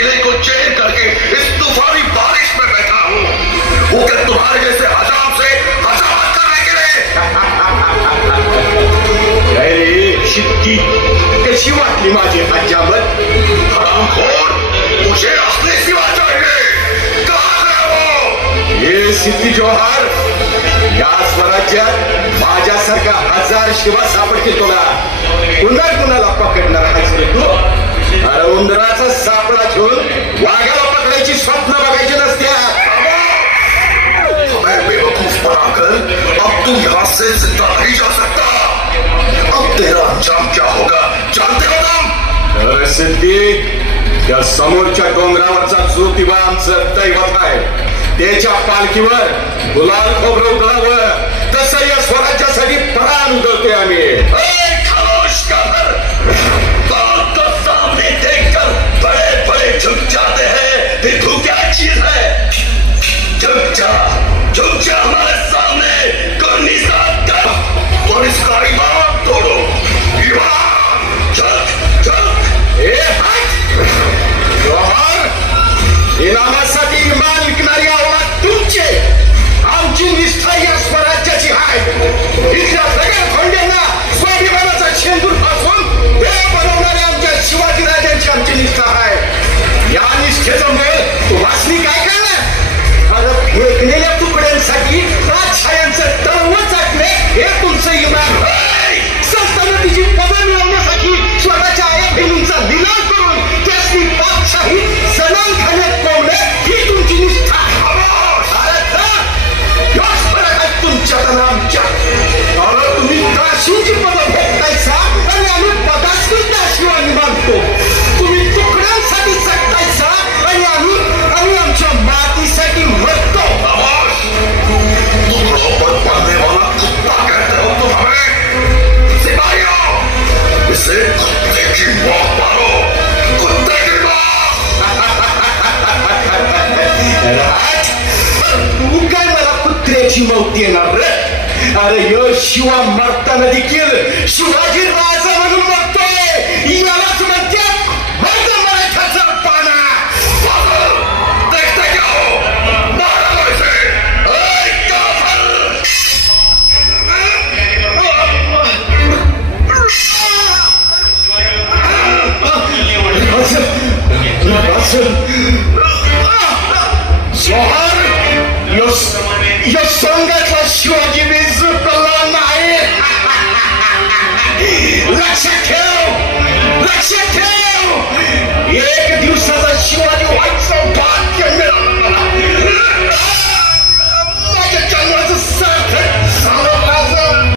किले को चैन करके इस तूफानी बारिश में बैठा हूँ, वो क्या तुम्हारे जैसे हजाम से हजामत करने के लिए? अरे शिट्टी, कशी वाटली माझी हजामत? हरामखोर, मुझे असली सिवा चाहिए, कहाँ है वो? ये सिद्धी जोहार, या स्वराज्यात माझ्यासारखा हजार शिवा सापडतील तुला. पुन्हा कुणाला पकडणार आहेस रे तू? अरे उंदराचा सापळा घेऊन वाघाला पकडायची स्वप्न बघायची नसत्यात. हमें बेवकूफ बनाकर अब तू यहाँ से जिंदा नहीं जा सकता. अब तेरा अंजाम क्या होगा जानते हो तुम? अरे सिद्धी, त्या समोरच्या डोंगरावरचा ज्योतिबा आमचं दैवत आहे. त्याच्या पालखीवर गुलाल खोबरं उधळावं तसं या स्वराज्यासाठी प्राण उधळतोय आम्ही. खामोश कर. बात को सामने देखकर बड़े बड़े झुक जाते हैं, फिर तू क्या चीज है? झुक जा हमारे सामने, कोई निशान कर और इसका ईमान तोड़ो. ईमान झुक. ए हट जोहार, इनामासाठी इमान विकणारी आव्हान तुमचे. आमची निष्ठा या स्वराज्याची आहे. इथल्या सगळ्या खोंड्यांना स्वाभिमानाचा शेंदूर फासून हे बनवणाऱ्या आमच्या शिवाजी राजांची आमची निष्ठा आहे. या निष्ठेचं मेळ वासनी काय करणार? अरे फेकलेल्या तुकड्यांसाठी राजछायांचं तळवं चाटणे हे तुमचं इमान. सल्तनतीची पदं मिळवण्यासाठी स्वतःच्या आया बहिणींचा लिलाव करून त्यासनी बादशाही जनानखान्यात कोंबणे ही तुमची निष्ठा. याच फरक आहे तुमच्यात आणि आमच्यात. अरे तुम्ही दाशींची पदं फेकतायसा आणि आम्ही पदासनी दाशीवानी मानतो. तुम्ही तुकड्यांसाठी जगतायसा आणि आम्ही आमच्या मातीसाठी मरतो. टुकड़ों पर पड़ने वाला कुत्ता कहते हो तुम हमें? सिपाहियों, इसे कुत्ते की मौत मारो, कुत्ते की मौत. तू काय मला कुत्र्याची मौत देणार रे? अरे यो शिवा मरताना देखील शिवाजी राजा म्हणून मरतोय. यालाच म्हणतात मर्द मराठाचा पाना. देखते क्या हो? मारो इसे. जोहार, या संघातला शिवाजी मी झुकला नाही. लक्षात ठेव.